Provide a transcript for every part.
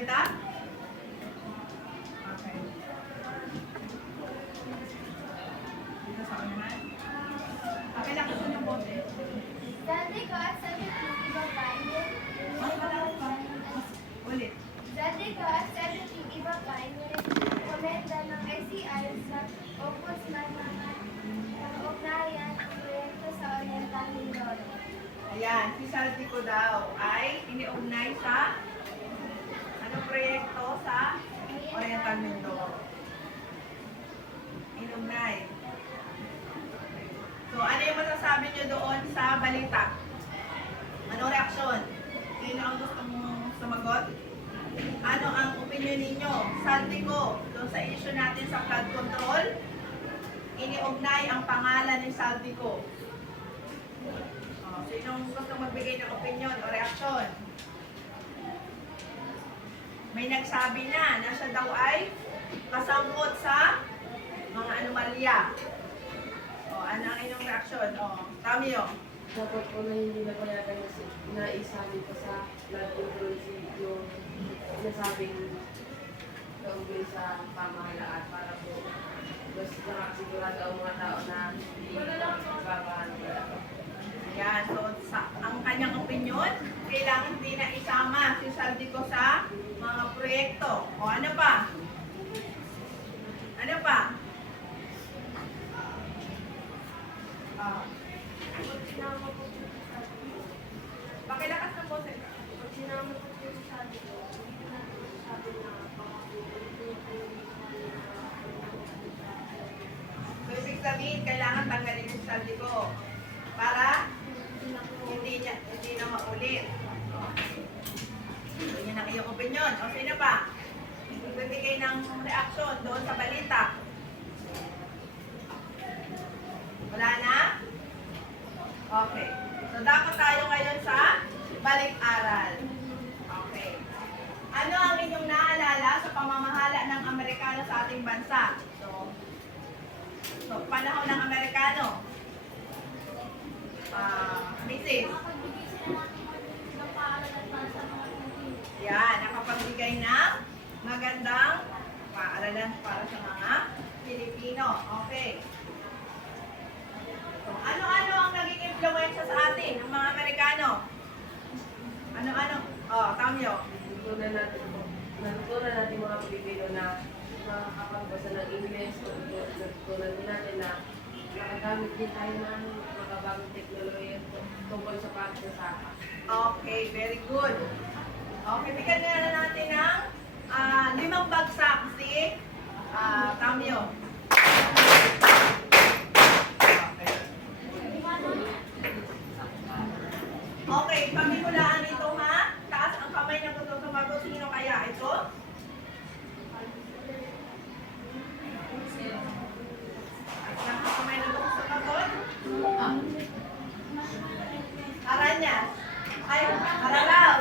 salita? Okay. Dito sa unahan. Okay lang gusto ng bote. Dati ko at sabi ko, iba pa, Ay, wala pa. Ulit. dati ko at sabi ko, iba pa, komenda ng ICI sa Ombudsman mga ugnayan ang proyekto sa Oriental Mindoro. Ayan, si Saltico daw ay iniugnay sa anong proyekto sa Oriental Mindoro. Inugnay. So, ano yung masasabi nyo doon sa balita? Anong reaksyon? Sino ang gusto mong sumagot? Ano ang opinion ninyo? Saltico, doon sa issue natin sa flood control, iniugnay ang pangalan ni Saltico. Sinong gusto magbigay ng opinion o reaksyon? May nagsabi na siya daw ay kasangkot sa mga anomalya. Ano ang inyong reaksyon? Tamio. Dapat po na hindi na payagan na isabi pa sa flood control yung nasabing kaugnay sa pamahalaan para po mas nakasigurado ang mga tao na hindi babahan. Yan. So, ang kanyang opinion, kailangan hindi na isama si Saldico sa mga proyekto. O ano pa? Ano pa? Pag sinama ko po sa Pakilakas ng boses. pag sinama ko po sa sabi ko, hindi na sabi na So, ibig sabihin, kailangan tanggalin si Saldico para hindi na maulit. So, yun ang iyong opinion. O, sino pa? Magbibigay ng reaksyon doon sa balita. Wala na? Okay. So, dapat tayo ngayon sa balik-aral. Okay. Ano ang inyong naalala sa pamamahala ng Amerikano sa ating bansa? So panahon ng Amerikano. Mrs. nakapagbigay sila ng paaral at para sa mga Pilipino. Yan, nakapagbigay ng magandang paaralan para sa mga Pilipino. Okay. So, ano-ano ang naging influensya sa atin ng mga Amerikano? Ano-ano? Tamyo. Natutunan natin mga Pilipino na makakapagbasa ng English, natutunan din natin na nakagamit din tayo ng makabagong teknolohiya tungkol sa pagsasaka. Okay, very good. Okay, bigyan na natin ng 5 bagsak si Tamyo. Okay, pamimulaan ito ha. Taas ang kamay na gusto sumagot. Sino kaya ito? Taas ang kamay na gusto sumagot. Aranyas. Ay, Aralaw.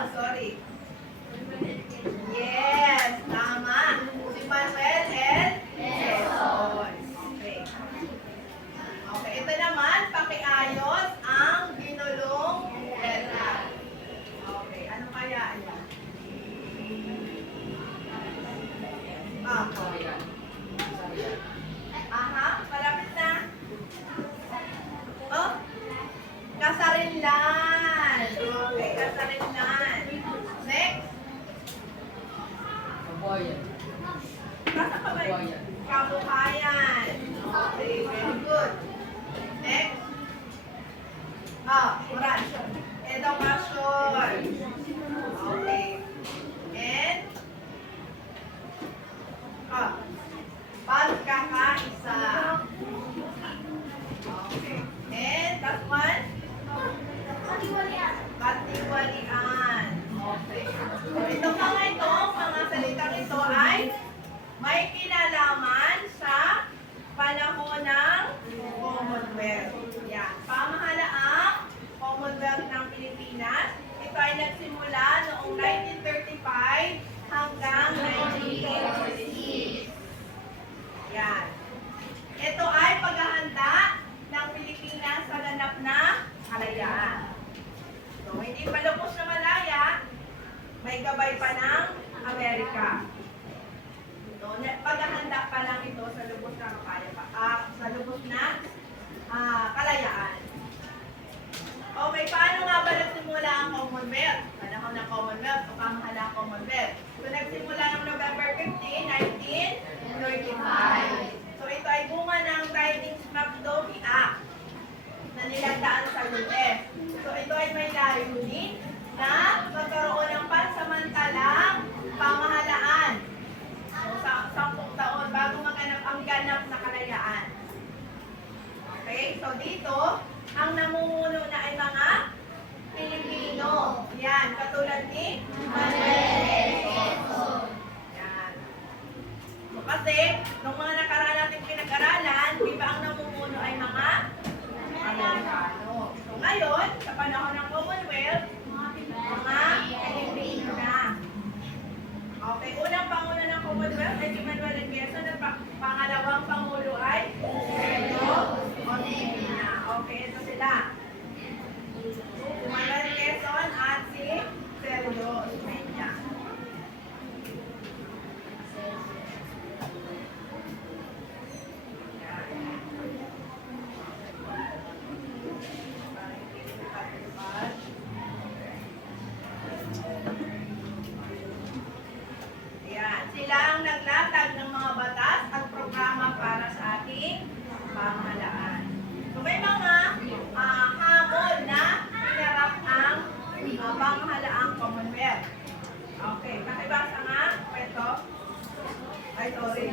Ay, sorry.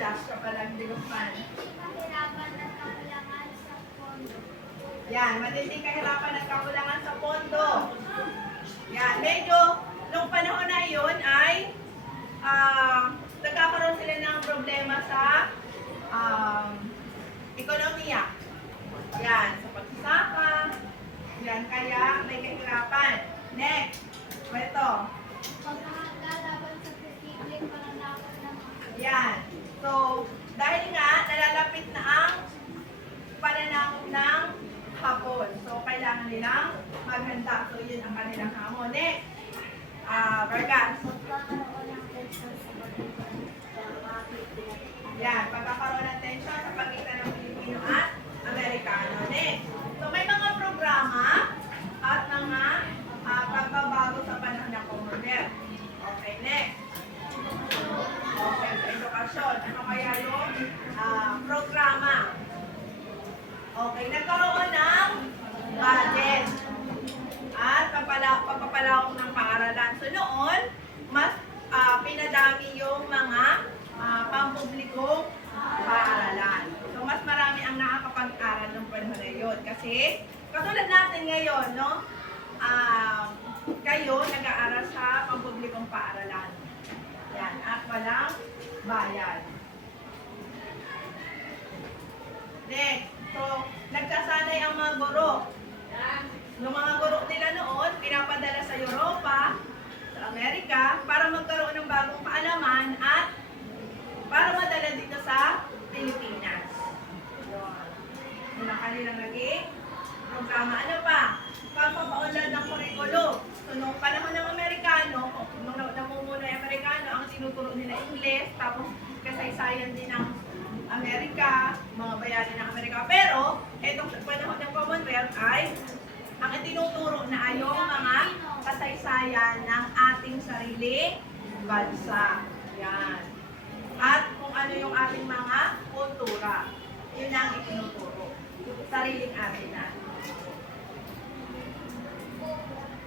Josh ka pala, hindi ko fan. Kahirapan at kakulangan sa pondo. Yan, matinding kahirapan at kakulangan sa pondo. Yan, medyo, nung panahon na yun ay, nagkakaroon sila ng problema sa ekonomiya. Yan, sa pagsasaka. Yan, kaya may kahirapan. Next, ito. Pagkakalaban sa posibleng pananakot ng mga Yan. So, dahil nga, nalalapit na ang pananakot ng hapon. So, kailangan nilang maghanda. So, yun ang kanilang hamon. Next, Vargas. pagkakaroon ng tensyon sa pagitan ng mga Pilipino. Yan, pagkakaroon ng tensyon sa pagitan ng Pilipino at Amerikano. Next. So, may mga programa at mga pagbabago sa panahon ng Commonwealth. Okay, next. Okay, sa edukasyon. Ano kaya yung programa? Okay, nagkaroon ng budget at pagpapalawak ng paaralan. So noon, mas pinadami yung mga pampublikong paaralan. So mas marami ang nakakapag-aral ng panahon na yun. Kasi katulad natin ngayon, no? Kayo nag-aaral sa pampublikong paaralan. Yan, at walang bayad. Next, so nagsasanay ang mga guro. Yung mga guro nila noon, pinapadala sa Europa, sa Amerika, para magkaroon ng bagong kaalaman at para madala dito sa Pilipinas. Yun ang kanilang naging programa. Ano pa? Pagpapaunlad ng kurikulo. So, nung panahon ng Amerikano, nung namumuno yung Amerikano, ang tinuturo nila English, tapos kasaysayan din ng Amerika, mga bayani ng Amerika. Pero, etong sa panahon ng Commonwealth ay ang itinuturo na ay yung mga kasaysayan ng ating sarili bansa. Yan. At kung ano yung ating mga kultura. Yun ang itinuturo. Sariling atin na.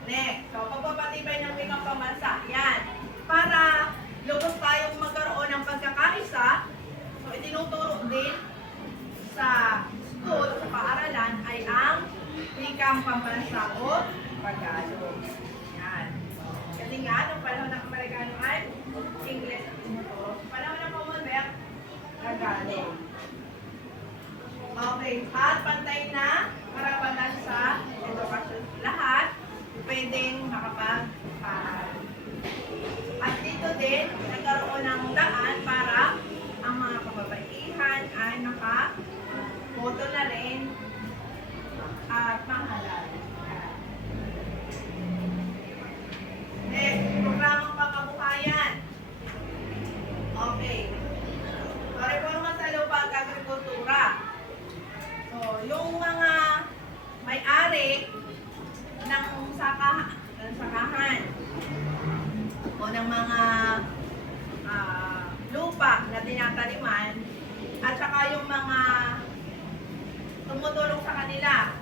Next. So, pagpapatibay ng wikang pambansa. Yan. Para lubos tayong magkaroon ng pagkakaisa, so itinuturo din sa school, sa paaralan, ay ang wikang pambansa o Tagalog. Yan. Kasi nga, nung panahon ng Amerikano ay English ang tinuturo. Sa panahon ng Commonwealth, Tagalog. Okay. At pantay na karapatan sa edukasyon. Lahat pwedeng makapag-aral. At dito din, nagkaroon ng daan para ang mga kababaihan ay naka-boto na rin at mahalal. Next, programang pangkabuhayan. Okay. So, reforma sa lupa at agrikultura. So, yung mga may-ari ng sakahan o ng mga lupa na tinataniman at saka yung mga tumutulong sa kanila.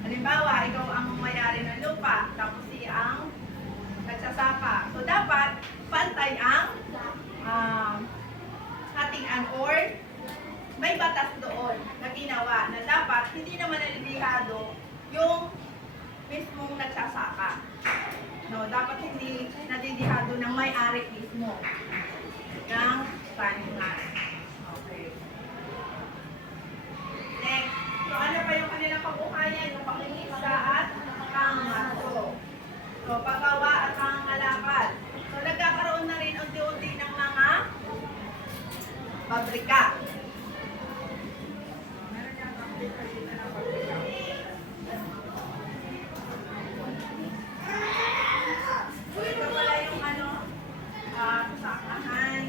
Halimbawa, ikaw ang may-ari ng lupa, tapos siya ang nagsasaka. So, dapat pantay ang hatian or may batas doon na ginawa na dapat hindi naman nalilihado yung mismong nagsasaka. No, dapat hindi nadidihado ng may-ari mismo ng taniman. Okay. Next. So, ano pa yung kanilang kabuhayan? Yung pangingisda at pangmaso. So, paggawa at pangangalakal. So, nagkakaroon na rin unti-unti ng mga pabrika. Meron yan, pabrika dito ng pabrika. So, ito pala yung sakahan.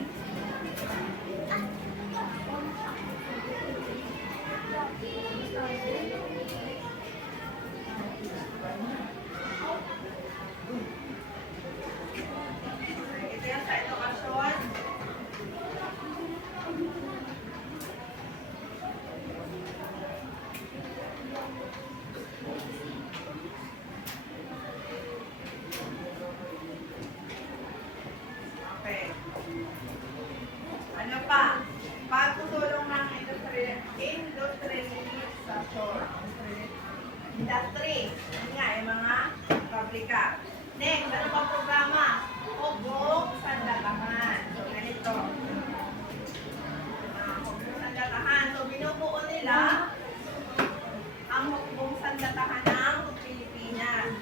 Ito yan sa edukasyon. Next, ano pang programa? Hukbong Sandatahan. So, ganito. Hukbong Sandatahan. So, binubuo nila ang Hukbong Sandatahan ng Pilipinas.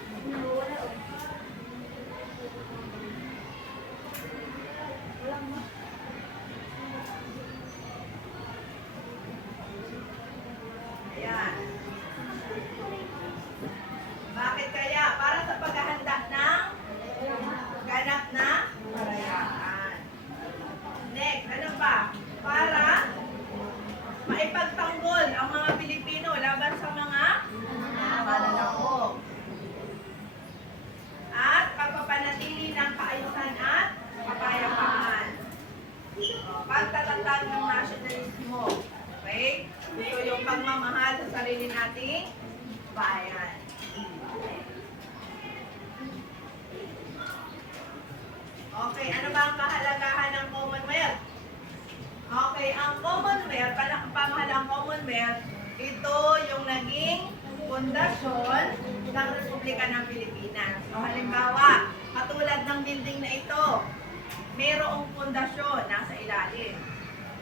Ayan. Bakit kaya? Para sa paghahanda ng ganap na parayaan. Next, ano pa? Para maipagtanggol ang mga Pilipino laban sa mga mananakop. At pagpapanatili ng kaayusan at kapayapaan. Pagtatatag ng nasyonalismo. Okay? Ito yung pagmamahal sa sarili nating bayan. Okay, ano ba ang kahalagahan ng Commonwealth? Okay, ang Commonwealth, pamahalang Commonwealth, ito yung naging pundasyon ng Republika ng Pilipinas. So, halimbawa, katulad ng building na ito, mayroong pundasyon nasa ilalim.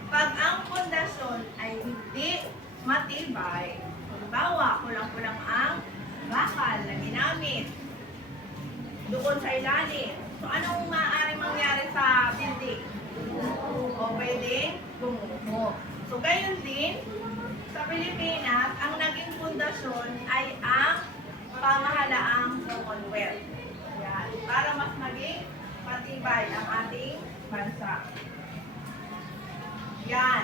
Pag ang pundasyon ay hindi matibay, halimbawa, kulang-kulang ang bakal na ginamit doon sa ilalim. So, anong maaaring mangyari sa building? O pwedeng gumuho. So, gayon din, sa Pilipinas, ang naging pundasyon ay ang pamahalaang Commonwealth. Yan. Para mas maging matibay ang ating bansa. Yan.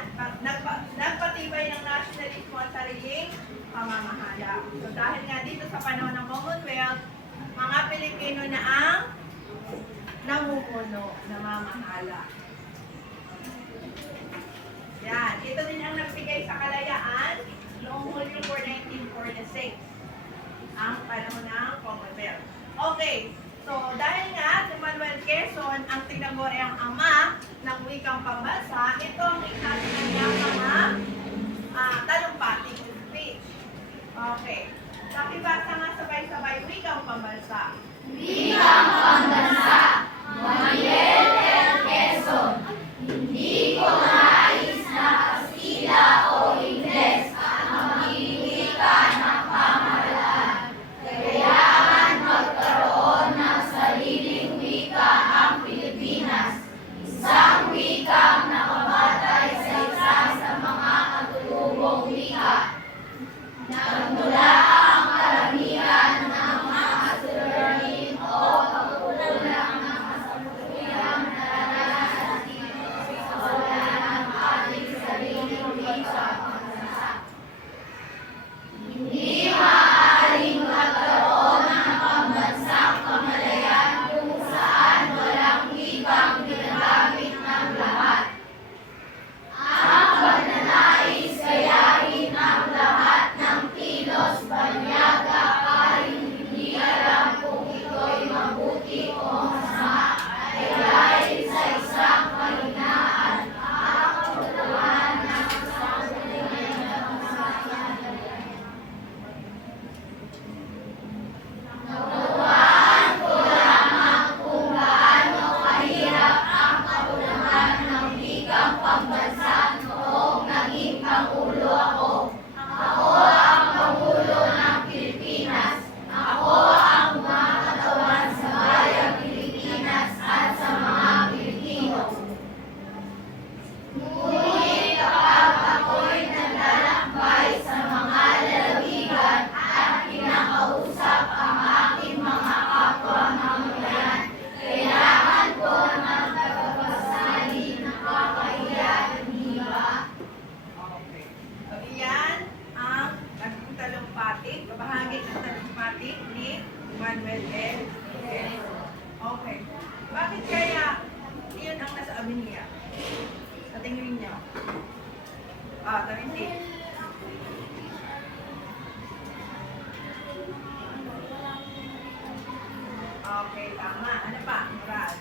Nagpatibay ng nasyonalismo at sariling pamamahala. So, dahil nga dito sa panahon ng Commonwealth, mga Pilipino na ang namumuno, namamahala. Yan. Ito din ang nagbigay sa kalayaan noong Hulyo 4, 1946. Ang panahon ng Commonwealth. Okay. So, dahil nga si Manuel Quezon ang tinaguri ang ama ng wikang pambansa, ito ang isa sa kanyang mga talumpating speech. Okay. Nakibasa nga sabay-sabay wikang pambansa. Wikang pambansa, Manuel L. Quezon, hindi ko nais na Kastila o Ingles ang maging wika ng pamahalaan. Kailangan magkaroon ng sariling wika ang Pilipinas, isang wikang nakabatay sa isa sa mga katutubong wika. Nagmula ang karamihan ng mga suliranin o pagkukulang ng kasalukuyan naranasan dito sa wala ng ating sariling wika pambansa. Hindi maaaring magkaroon ng pambansang kamalayan kung saan walang wikang ginagamit ng lahat. Ang pagnanais gayahin ang lahat ng kilos banyaga paring hindi alam kung ito'y mabuti o masama ay dahil sa isang kahinaan ang kabutuhan ng kasalukuyan ng masayang. Nawaan ko lamang kung gaano kahirap ang kabutuhan ng wikang pambansa noong naging Pangulo ako. Ako ang Pangulo ng Pilipinas. Ako ang kumakatawan sa bayang Pilipinas at sa mga Pilipino. Ngunit kapag ako'y naglalakbay sa mga lalawigan at kinakausap ang aking mga kapwa mamamayan, kailangan ko ng tagapagsalita ng kakahiya, hindi ba? Okay. So, iyan ang naging talumpating, kabahagi ng talumpating ni Manuel L. Quezon. Okay. Bakit kaya iyon ang nasa Abinia? Sa tingin niyo? Taminti. Okay, tama. Ano pa? Murad.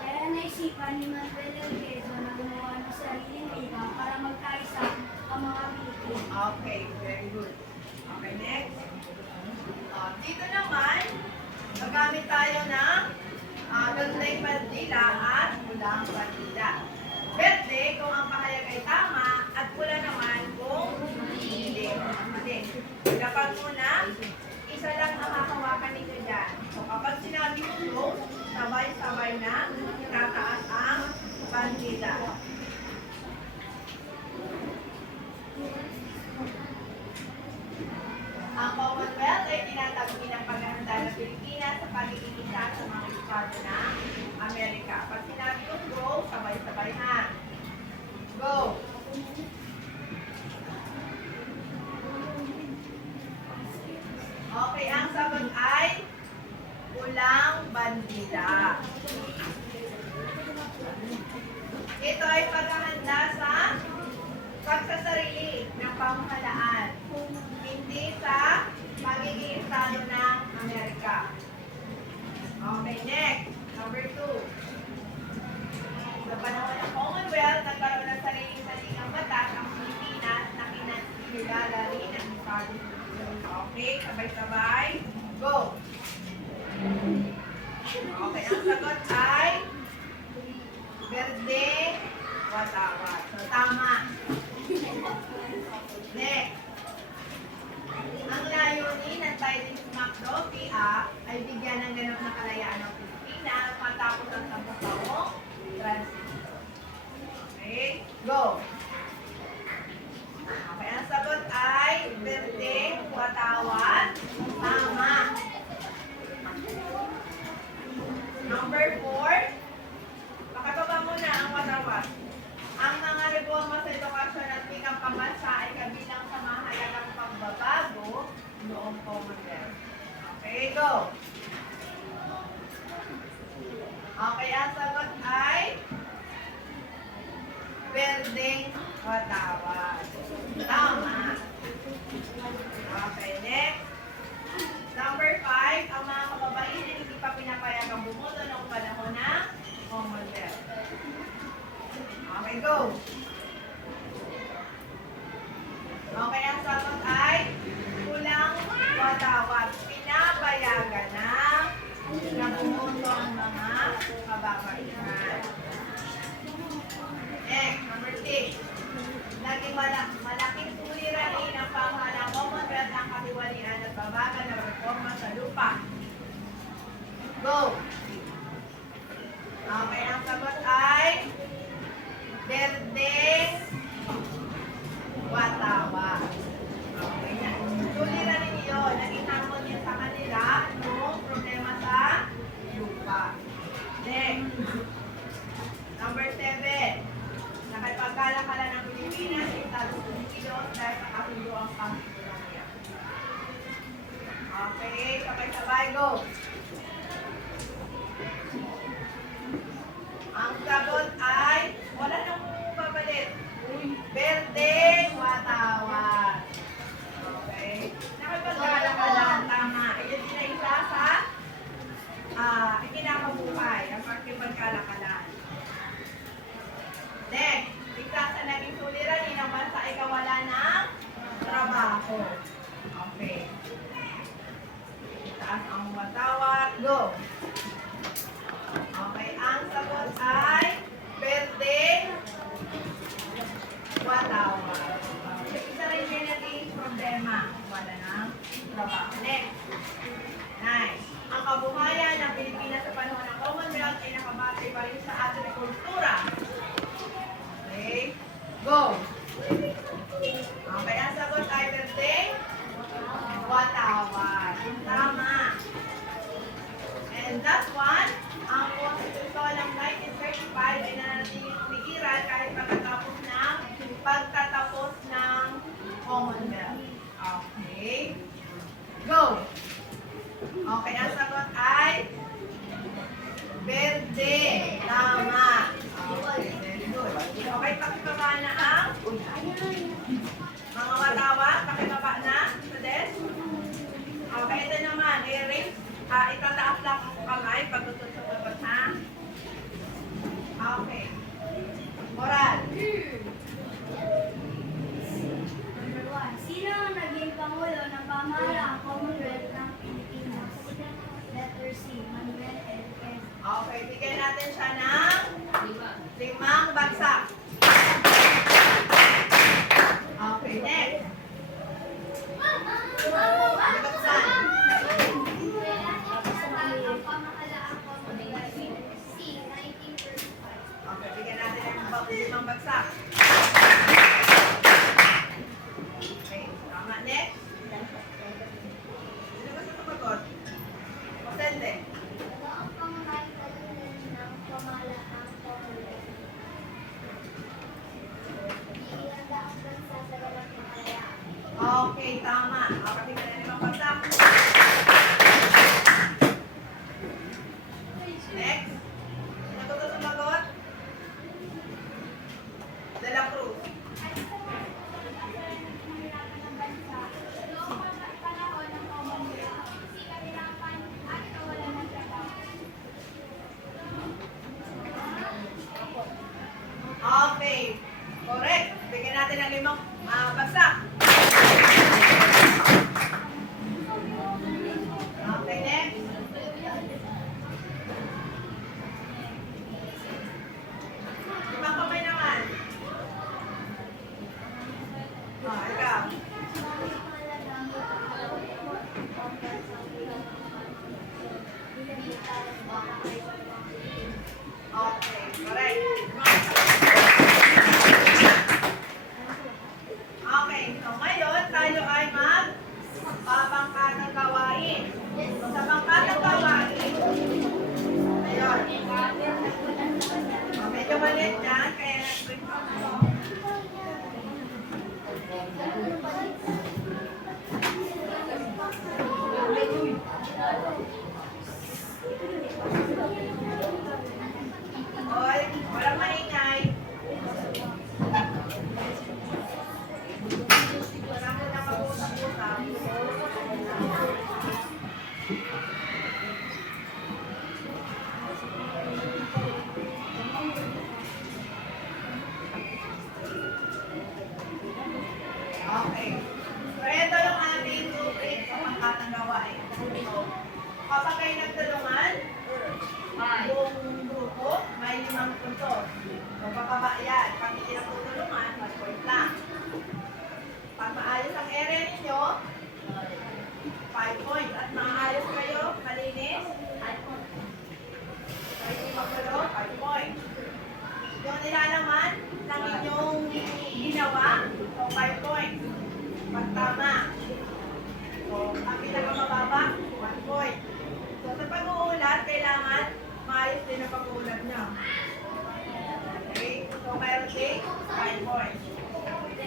Kaya naisipan ni Manuel L. Quezon na gumawa ng sariling wika para magkaisa ang mga Pilipino. Okay, very good. Okay, next. Dito naman, Gumamit tayo ng Gandeng Bandila at Pulang Bandila. Verde kung ang pahayag ay tama at pula naman kung hindi. Mali. Dapat muna, isa lang ang hahawakan ninyo dyan. So kapag sinabi ko close, sabay-sabay na tataas ang bandila. Ang Commonwealth ay tinatagpi ng paghahanda ng Pilipinas sa pagiging isa sa mga estado ng Amerika. Pag sinabi ko go, sabay-sabay na. Go! Okay, ang sagot ay pulang bandila. Ito ay paghahanda sa pagsasarili ng pamahalaan, hindi sa pagiging estado ng Amerika. Okay, next. Number 2. Sa panahon ng Commonwealth, nagkaroon ng sariling-sariling batas ang Pilipinas na kinilala rin ang Estados Unidos. Okay, sabay-sabay. Go! Okay, ang sagot ay verde, watawat. So, tama. Next. Ang layunin ng Titans McDuffie Act ay bigyan ng ganap na kalayaan ng Pilipinas matapos ang 10 taong transition. Okay, go! Okay, ang sagot ay verde, watawat, tama. Number 4, pakababa muna ang watawat. Ang mga reforma sa edukasyon at wikang pambansa ay kabilang sa mahalagang pagbabago noong Commonwealth. Okay, go! Okay, ang sagot ay berdeng watawat. Tama. Okay, next. Number 5, ang mga kababaihan ay hindi pa pinapayagang bumuto noong panahon ng Commonwealth. Okay, go! Okay, ang sagot ay pulang watawat. Pinapayagan na bumuto ang mga kababaihan. Next, number 6. Naging malaking suliranin ng pamahalang Commonwealth ang katiwalian at babagan ng reforma sa lupa. Go! Okay, ang sagot ay verde, watawat. Okay na. Suliranin niyo, naging hamon niya sa kanila yung problema sa lupa. Next. Number 7. Nakipagkalakalan ng Pilipinas sa Estados Unidos dahil nakasundo ang pangkulang niya. Okay, sabay-sabay, go! Ang sagot ay, wala nang papalit. Verde, watawat. Okay, nakipagkalakalan, tama. Iyan sila isa sa ikinakabuhay, ang pagkipagkalakalan. Next, isa sa naging suliranin ng bansa ay kawalan ng trabaho. Okay. Taas ang watawat. Go. Okay, ang sagot ay verde, watawat. Okay, isa rin yung naging problema. Wala ng trabaho. Next. Nice. Ang kabuhayan ng Pilipinas sa panahon ng Commonwealth ay nakabatay pa rin sa agrikultura. Okay, go! Okay, ang sagot ay verde, watawat. Tama. And that one, ang Constitution ng 1935 ay nananatiling umiiral kahit pagtatapos ng Commonwealth. Okay, go! Okay, ang sagot ay verde. Tama. Okay, very good. Okay, pakibaba na ang mga watawat. Pakibaba na sa desk. Okay, ito naman. I-raise. Itataas lang ang kamay pagtutod sa sagot, ha? Okay. Moral. Number 1. Sino ang naging Pangulo ng pamahalaang Commonwealth ng Pilipinas? Letter C. Okay, bigyan natin siya ng 5 bagsak. Okay, next. Bagsak. Okay, bigyan natin ng 5 bagsak. Okay, tama. Next. Sino gusto sumagot? Pasente. Okay, tama. Okay, bigyan natin ng bagsak. Next. Sino gusto sumagot? De la Cruz. Okay. Correct. Bigyan natin ng 5 bagsak. Okay, next. Ibang kamay naman. Ikaw. Okay, correct. Okay, so ngayon tayo ay magpapangkat ng gawain. So, sa pangkat ng gawain, ayun. Medyo maliit yan, kaya nag-bring up ko. Hoy, walang maingay. Wala mo na mag-usap-usap. Okay. So, ito yung ating rubric sa pangkat ng gawain. Kapag kayo nagtulungan, yung grupo, may 5 puntos. So, bababa yan. Pag hindi na tutulungan, 1 point lang. Pag maayos ang area ninyo, 5 points. At maayos kayo, malinis, 5 points. Pag hindi magulo, 5 points. Yung nilalaman ng inyong ginawa, so 5 points. Pag tama. So, ang pinakamababa, 1 point. So, sa pag-uulat, kailangan maayos din ang pag-uulat nyo. Okay? So, mayroon din 5 points.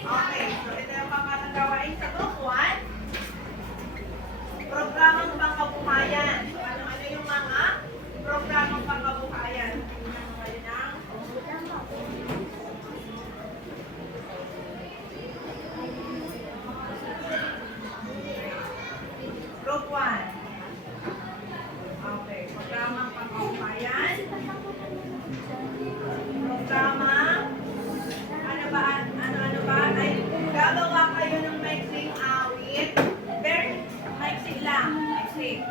Okay. So, ito yung pangkatang gawain sa group 1. Programang pangkabuhayan. So, ano-ano yung mga programang pangkabuhayan? Tingnan mo kayo ng group 1. Okay. Programang pangkabuhayan. Programa. Ano ba? Ay, gagawa kayo ng maiksing awit. Very maiksing lang. Maiksing.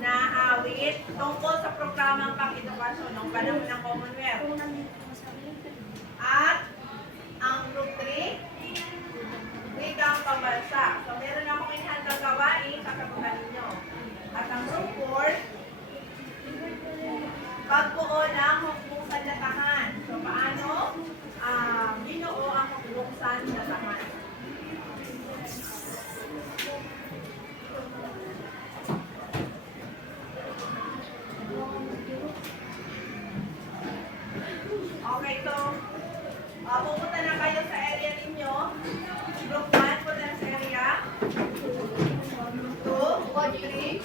Na awit tungkol sa programang pang-edukasyon ng panahon ng Commonwealth. At ang group 3, wikang pambansa. So, meron akong inhandang gawain, kasagutan ninyo. At ang group 4, pagbuo ng hukbong sanlatahan. So, paano binuo ang hukbong sanlatahan? Okay, so, pupunta na kayo sa area ninyo. Group 1, punta na sa area. 2, 3,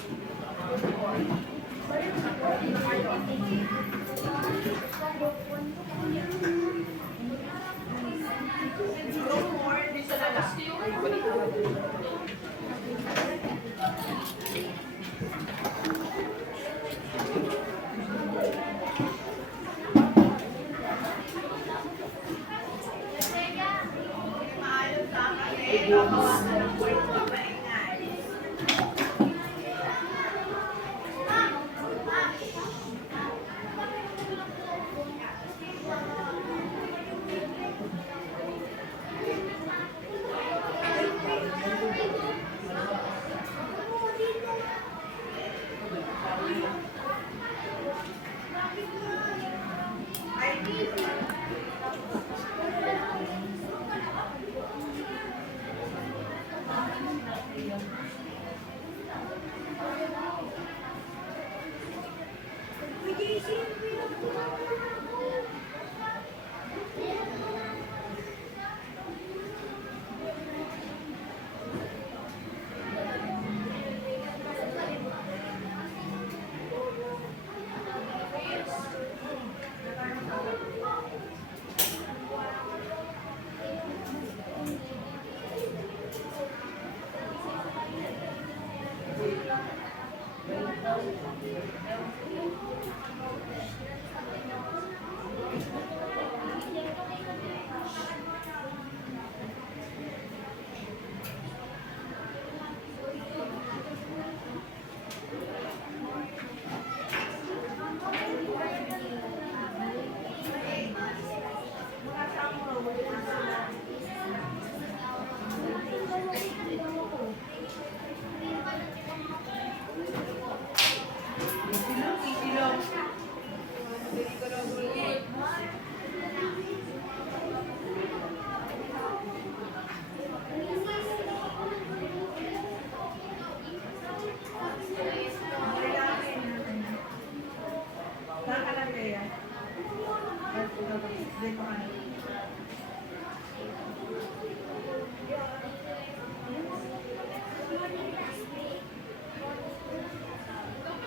4. Group 4, dito na lang. Maayos lang kasi babawasan ng points ng maingay.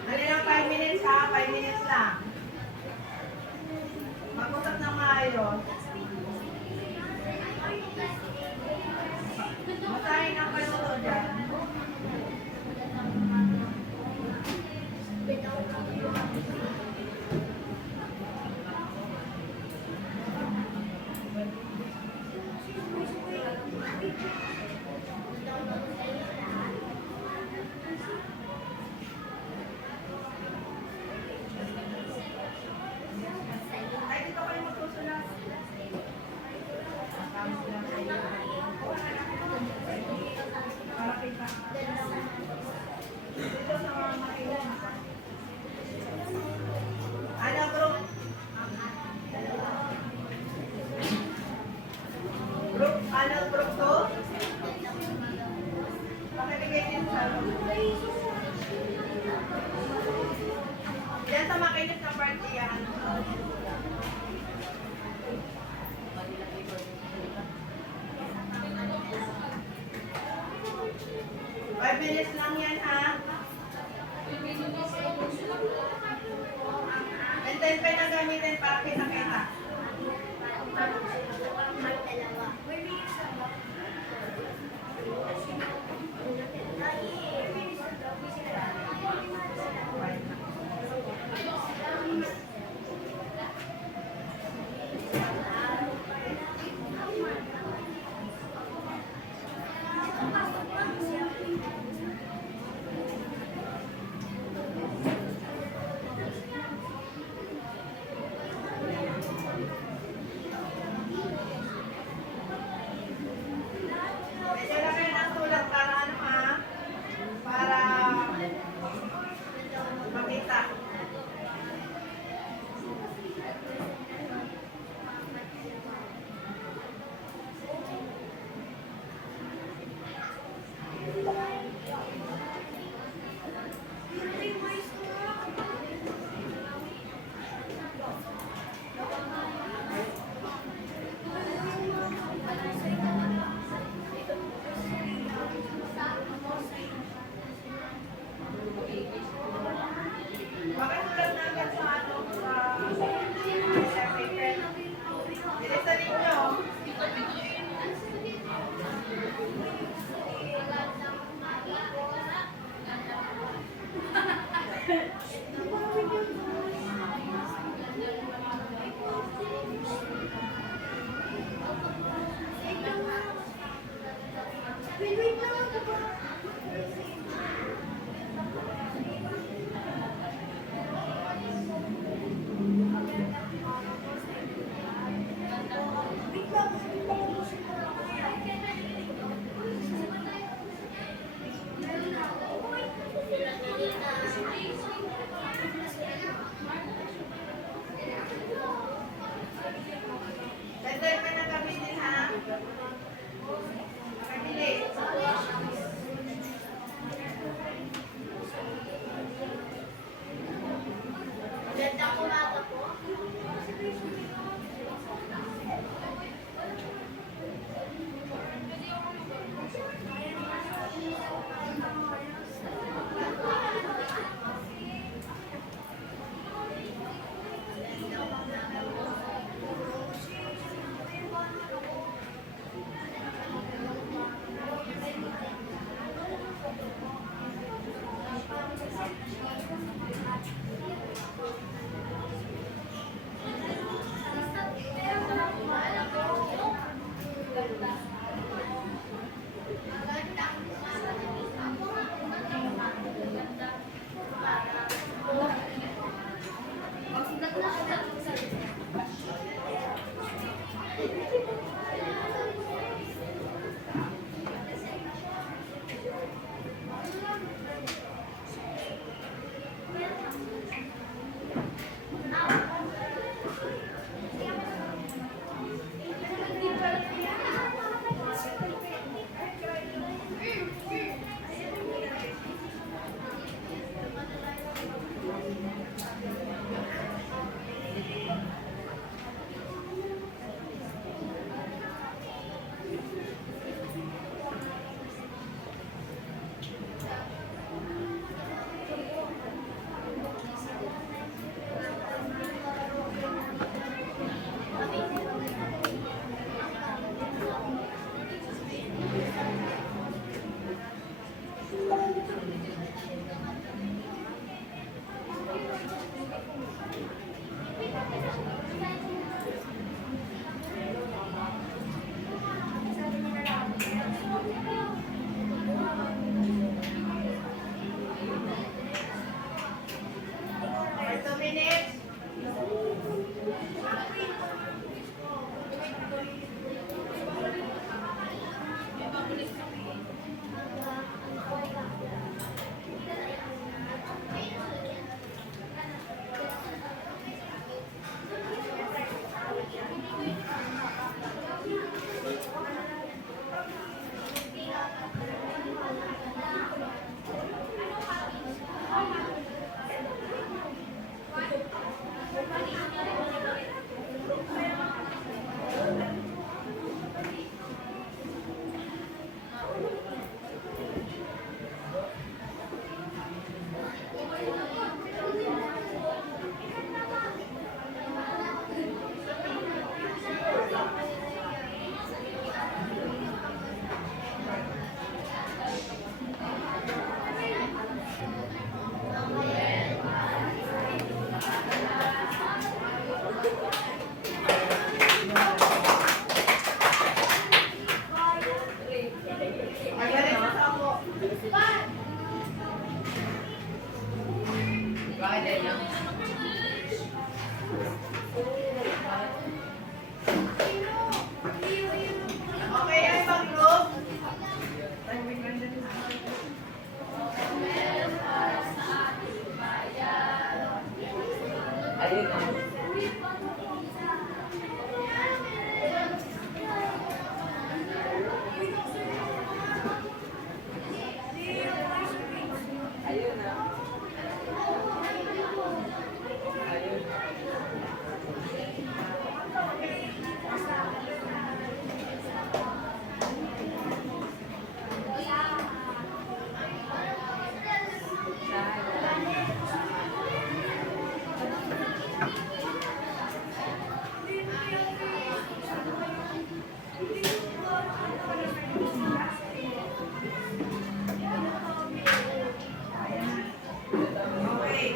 Ano lang, 5 minutes ha? 5 minutes lang. Mag-usap ng maayos. Masahin ang kayo dyan. Ay, dito kayo magsusulat. Para kita. Dito sa mga makina. Ano, group? Group, ano, group 2? Pakibigay din sa yan sa makinis ng party yan. 5 minutes lang yan ha. And then pen ang gamitin para kita-kita. Medyo na kayo ng sulat para ano ha? Para makita. Makasulat na agad sa ano sa paper. Bilisan ninyo. Ganda pa na gamitin ha. Makabili. Magandang umaga po. Ayun na. Ayun na. Ayun. Okay.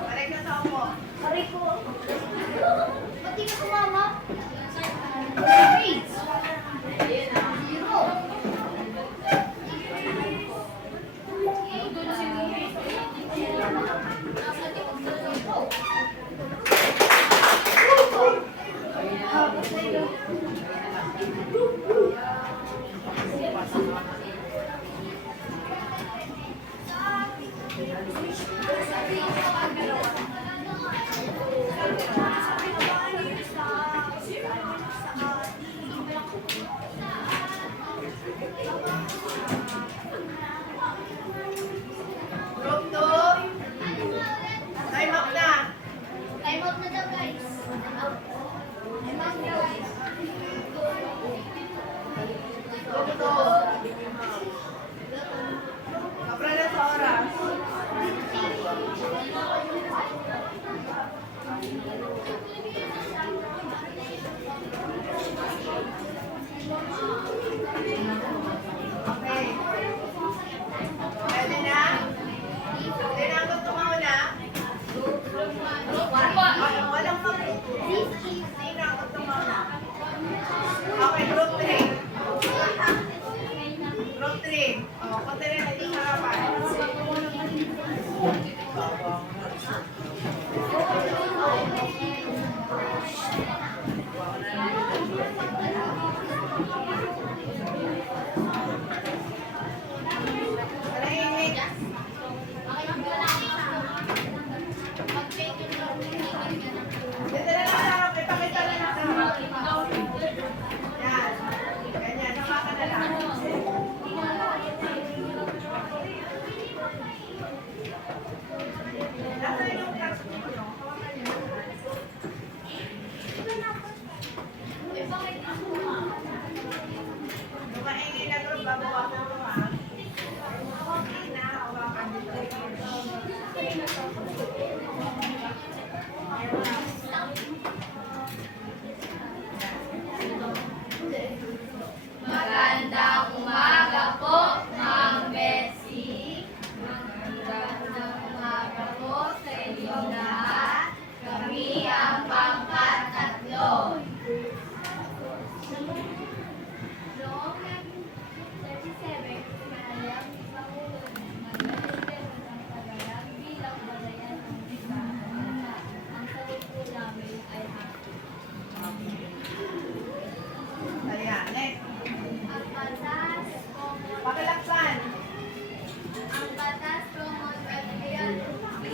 Balik na sa upo. Aray ko. Ba't di ka sumama? Grades. Zero. Nasa likod sa zero. Group 2. Time up na. Time out na daw, guys. Time out. Time out na, guys. Group 2. Kapra na sa oras. Okay. Pwede na? Pwede na ako tumauna? Walang mag-tutu. Hindi na ako tumauna. Okay, group 3. Group 3. Punta rin natin sa harapan. Manahimik. Dito na lang sa harap. Ipakita na lang sa harap. Yan. Ganyan. Hawakan na lang. Nasa yung classroom mo, no? Hawakan niyo. Yung maingay na group, babawasan mo, ha? Okay na, hawakan dito. Magandang umaga po, Ma'am Betsy. Magandang umaga po sa inyong lahat. Kami ang pangkat 3. Noong 1937, manayang Pangulo ng Magdalena ng Tagayang bilang balayan ng Bisa. Ang sagot po namin ay happy. Ayan, next. Ang batas Pakilaksan. Ang batas Commonwealth BLP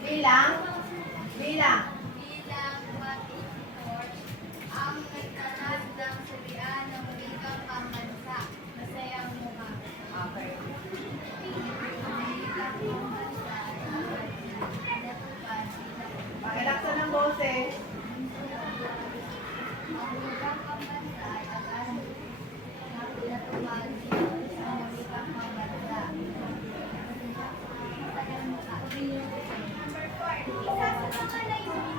Bilang. Bilang. bilang matitor ang nagtatas ng surian ng wikang pambansa. Masayang mukha. Okay. Ang wikang pambansa ay natupad bilang Pakilaksan ng boses. ang wikang pambansa ay agad na pinatupad bilang isang wikang pambansa. Masayang mukha. Isa sa mga layunin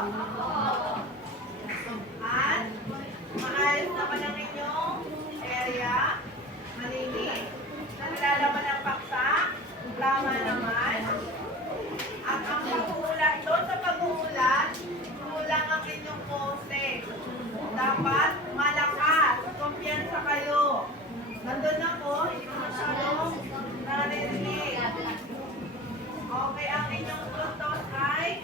At maayos naman ang inyong area. Malinis. Nalalaman ang paksa. Tama naman. At ang pag-uulat, doon sa pag-uulat, kulang ang inyong pose. Dapat malakas. Kumpiyansa kayo. Nandun ako, hindi ko masyadong naririnig. Okay, ang inyong puntos ay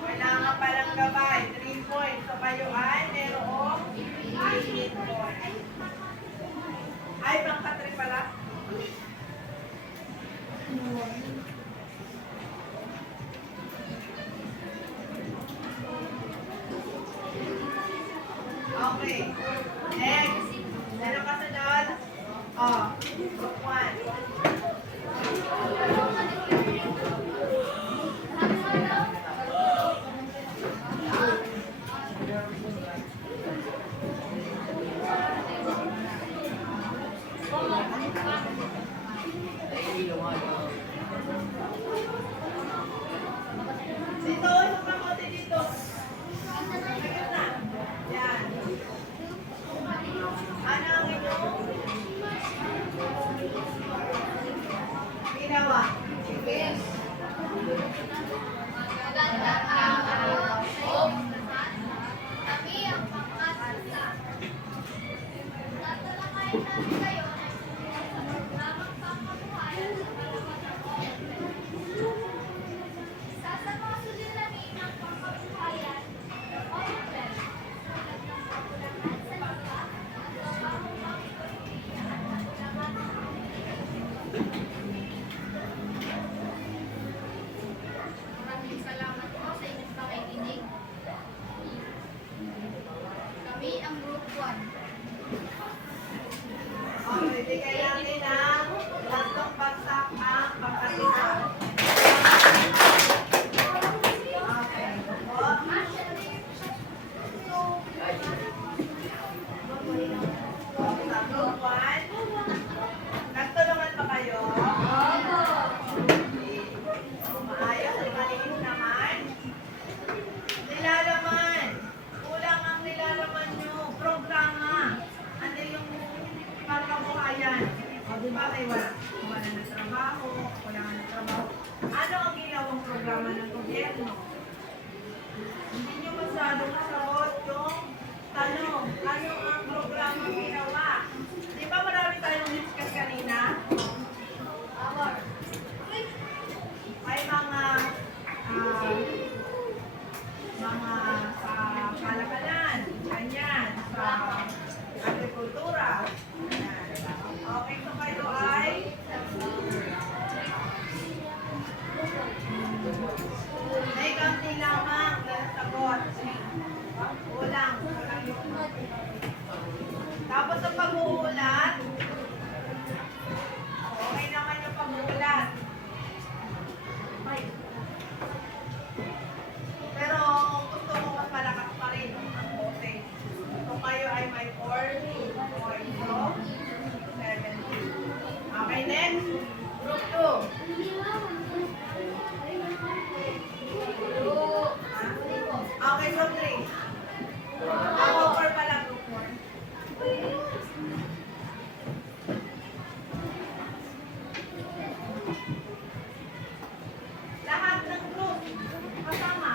kailangan palang gabay, 3 points. So kayo ay merong 18 points. Ay, pangka 3 pala. Okay. Next. Meron ka sa doon? Oh, group 1. Dito, sa kamote dito. Ayun na. Yan. Ano ang inyong ginawa? Yes. Magandang araw po. Kami ang pangkatsa. Tatalakayin namin kayo sa programang pangkabuhayan sa Kalapatan. Isa sa mga suliranin ng pangkabuhayan, overflow. Tulad ng kakulangan sa lupa at trabaho pang ekonomiya at kakulangan ng maraming salamat po sa inyong pakikinig. Kami ang Group 1. Okay, bigay natin ang tatlong bagsak ang pagkatita. Okay. Opo. Sa group 1. Nagtulungan ba kayo? Maayos, malinis naman. Nilalaman. Kulang ang nilalaman nyo. Programa. Ano yung pangkabuhayan? O, di ba kayo wala ng trabaho, wala ng trabaho. Ano ang ginawang programa ng gobyerno? Hindi nyo masyadong nasagot yung tanong. Ano ang programa ginawa? Di ba marami tayong discuss kanina? May mga sa kalakalan, ganyan, sa agrikultura. Okay, so kayo ay may kaunti lamang na sagot. Kulang yung tapos sa pag-uulat, okay naman yung pag-uulat. Pero gusto ko mas malakas pa rin ang bote. Kung kayo ay may 40 points, so 70. Okay, next. Group 2. Okay, group 3. Ako, 4 pala, group 4. Lahat ng group kasama.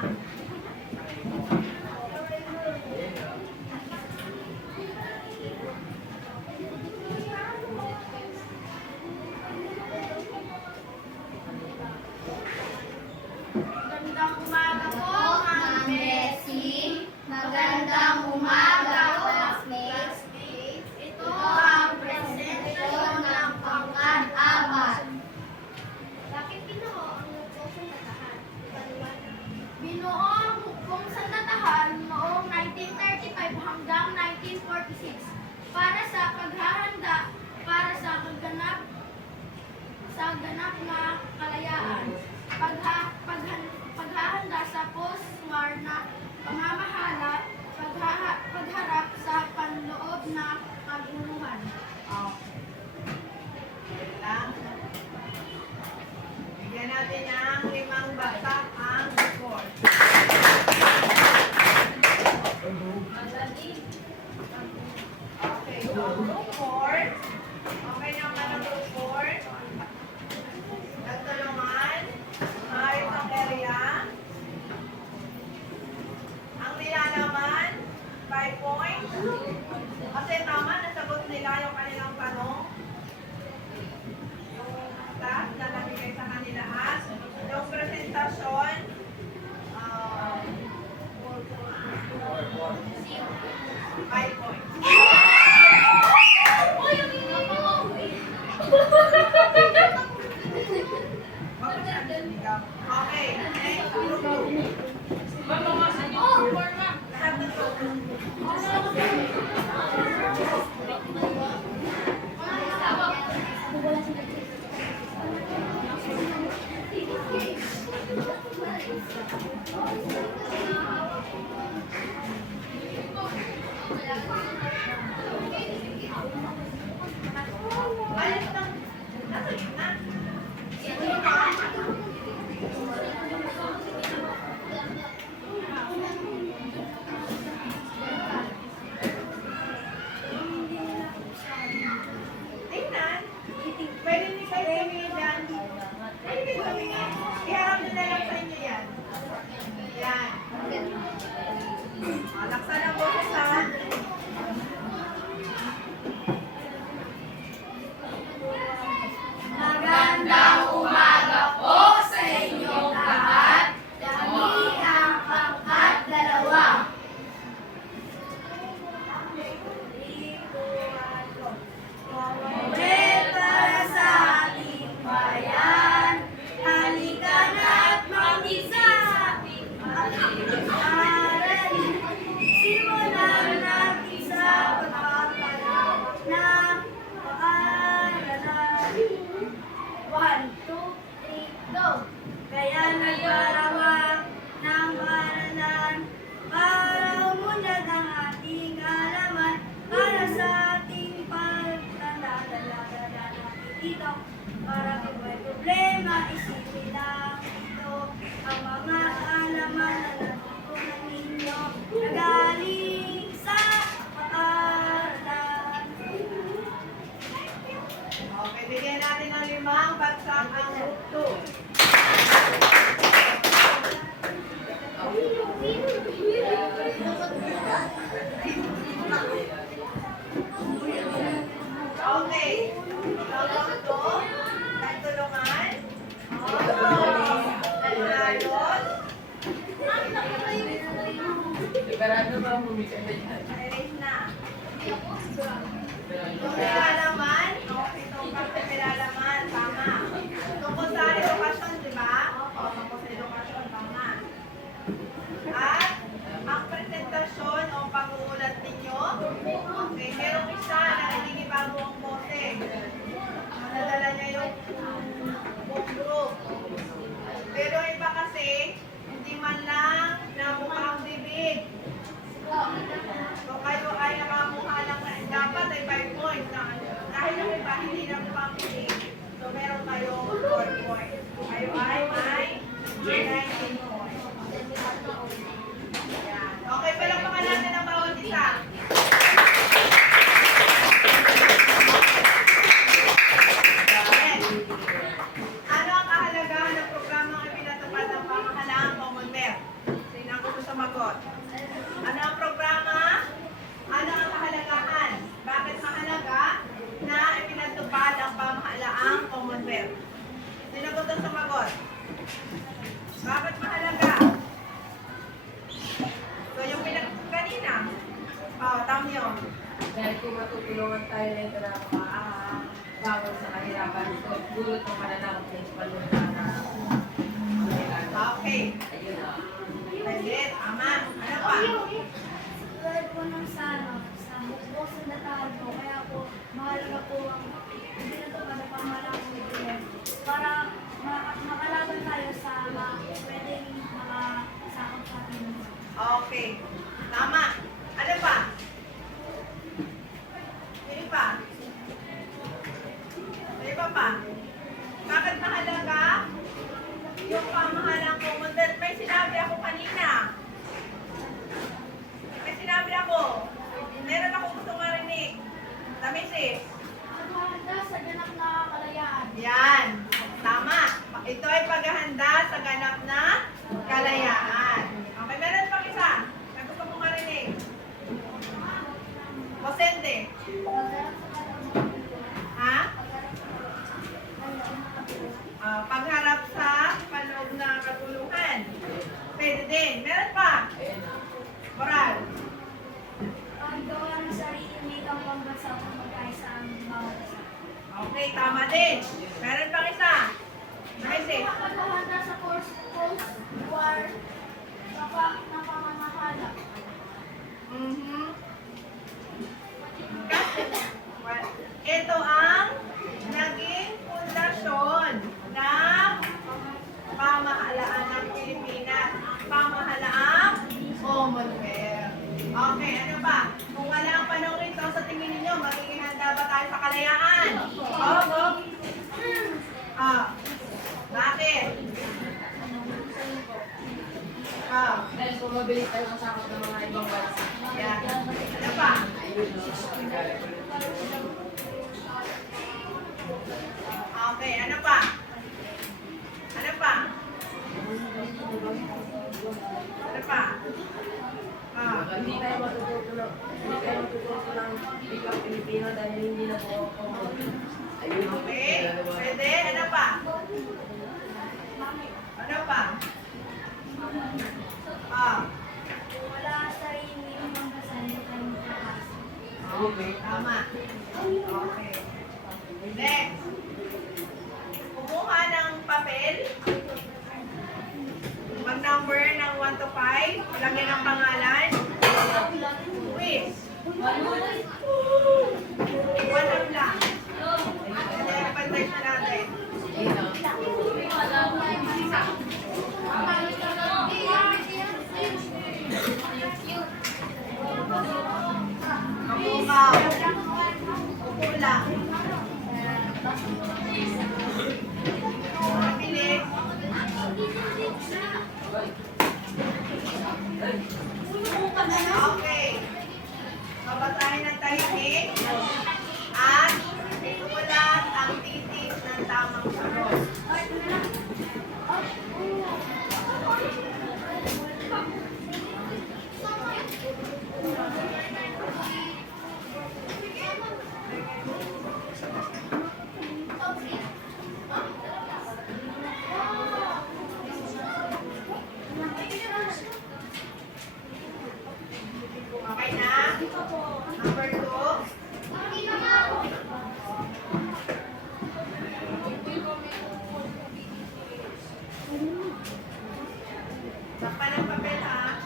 Magandang umaga po, Ma'am Bessie. Magandang umaga, classmates. Ito ang presentasyon ng pangkat-apat. Bakit binuo ang hukbong sandatahan? Binuo ang hukbong sandatahan noong 1935 hanggang 1946 para sa paghahanda para sa ganap na kalayaan. Paghahanda sa post-war na pamamahala, pagharap sa panloob na kaguluhan. Wait lang. Bigyan natin ng 5 bagsak ang group 4. 5 points. Wag masyadong ligaw. Okay, next. Group 2. Lahat ng group 2. Ayos lang. Nasa gitna. Tingnan. Pwede ni kayo tumingin dyan. Pwede kayo tumingin. Iharap nyo na lang sa inyo yan. Yan. Laksan ang boses ha. Magandang umaga po sa inyong lahat. Kami ang pangkat 2. Muli para sa ating bayan. Halika na at mag-isa. Aralin. Simulan natin sa pagpapalawak na paaralan. 1, 2, 3, go! Kaya naglalawak ng paaralan para umunlad ang ating kaalaman para sa ating pagtanda-dala natin dito. Para kung may problema, isipin lang ito ang mga kaalaman na natutunan ninyo na galing sa paaralan. Okay, bigyan natin ng 5 bagsak ang group 2. Okay. Tawag to. Nagtulungan. Ayos. Liberado ba ang bumika na yan? Erase na. Pinalaman. Okay, itong parte pinalaman. Tama. Tungkol sa edukasyon, di ba? Opo, tungkol sa edukasyon. Tama. At ang presentasyon o pag-uulat ninyo. Okay, merong isa na naninibago ang boses. Nadala niya yung book group. Pero iba kasi, hindi man lang nabuka ang bibig. So kayo ay nakamuha lang na dapat ay 5 points. Dahil yung iba hindi nabuka ang bibig. So meron kayong 4 points. Kayo ay may 19 points. Yan. Okay, palakpakan natin ang bawat isa. Yes. Ano ang kahalagahan ng programang ipinatupad ng pamahalaang Commonwealth? Sino ang gusto sumagot? Ano ang programa? Ano ang kahalagahan? Bakit mahalaga na ipinatupad ang pamahalaang Commonwealth? Sino gusto sumagot? Bakit mahalaga? So yung kanina, Tamyo. Dahil kung matutulungan tayo nito na bawal sa kahirapan, so dulot ng mananakot ng palunta na Okay. ayun na. Pwede, tama. Ano pa? Tulad po ng sa bukbok sa dataan po, kaya po mahalaga po ang pinatupad ng pamahalang Commonwealth para makalaban tayo sa mga pwedeng makasakop sa atin. Okay. Tama. Ano pa? Sino pa? May iba pa? Bakit mahalaga yung pamahalang Commonwealth? May sinabi ako kanina. May sinabi ako. Meron ako gusto marinig. Tamisis. Paghahanda sa ganap na kalayaan. Yan. Tama. Ito ay paghahanda sa ganap na kalayaan. Okay, meron pang isa. Na gusto mong marinig. Posente. Ha? Pagharap sa panoob na katulungan. Pwede din. Meron pa. Moral. sa pagkakaisa ang bawat isa. Okay, tama din. Meron pang isa. Nice. Pagkakahanda sa post-war na pamamahala. Mhm. Well, ito ang naging pundasyon ng pamahalaan ng Pilipinas. Pamahalaang Commonwealth. Okay, ano ba? Kung wala ang panong rito, sa tingin ninyo, magiging handa ba tayo sa kalayaan? Opo. Bakit? Dahil po mabilis tayo kasakot ng mga ibang bansa. Yan. Ano pa? Okay, ano pa? Ano pa? Ano pa? Hindi tayo matututo ng wikang Pilipino dahil hindi na po ako. Okay, pwede. Ano pa? Ano pa? Wala sa inyo ang kasalitan ng pag-asa. Okay, tama. Okay. Next. Kumuha ng papel. Mag-number ng 1 to 5. Lagyan ng pangalan. Quiz. 1 lang. Kaya pantay siya natin. Kapukaw. Upo lang. Mabilis. Okay. Babasahin ng tahimik at isulat ang titik ng tamang sagot. Okay na? Number 2. Takpan ng papel ha.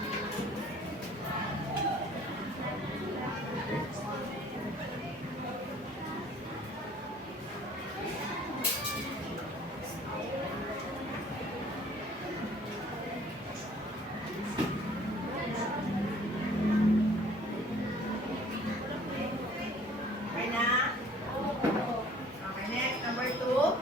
Okay na? Okay, next. Number 2.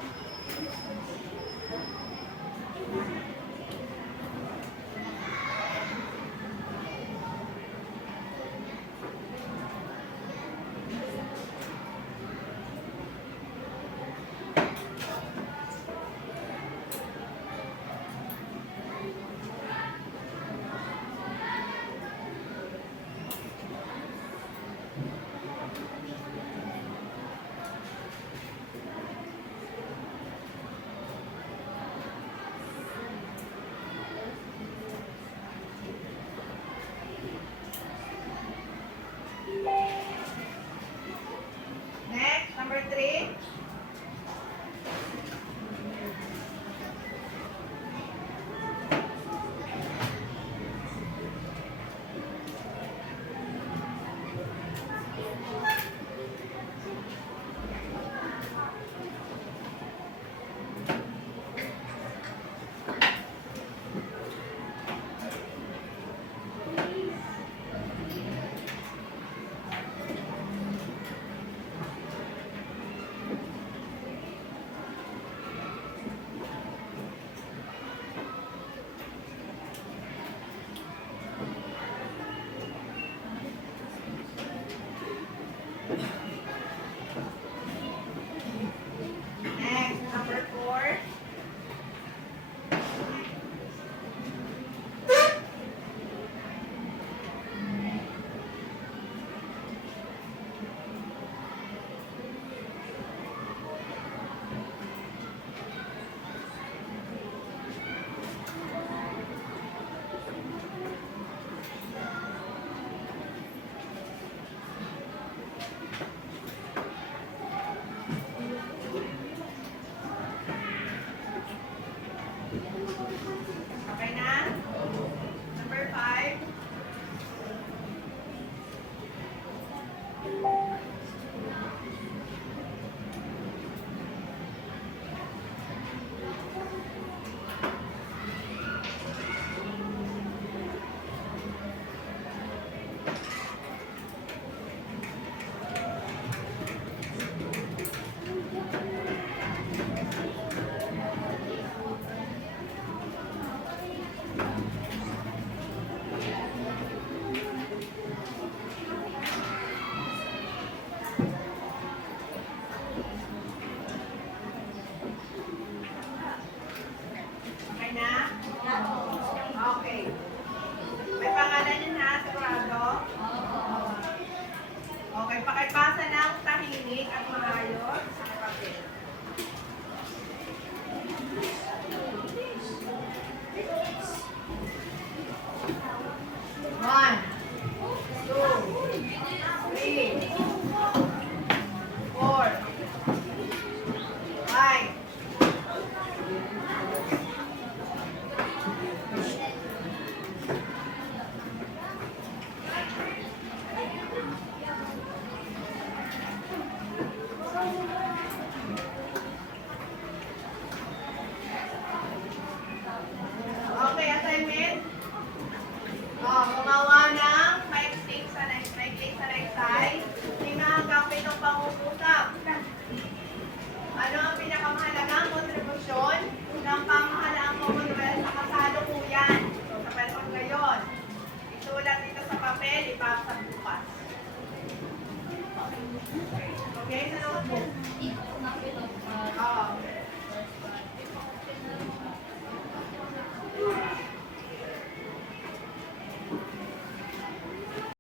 Okay. May pangalan yun ha, sigurado? Okay, pakipasa ng tahimik at maayos sa papel. One, two, three, four, five. Okay, assignment. Gumawa ng maikling sa right side. Lima hanggang 7 pangungusap. Ano ang pinakamahalagang kontribusyon ng pamahalaang Commonwealth sa kasalukuyan? So, sa panahon ngayon, isulat dito sa papel, ipasa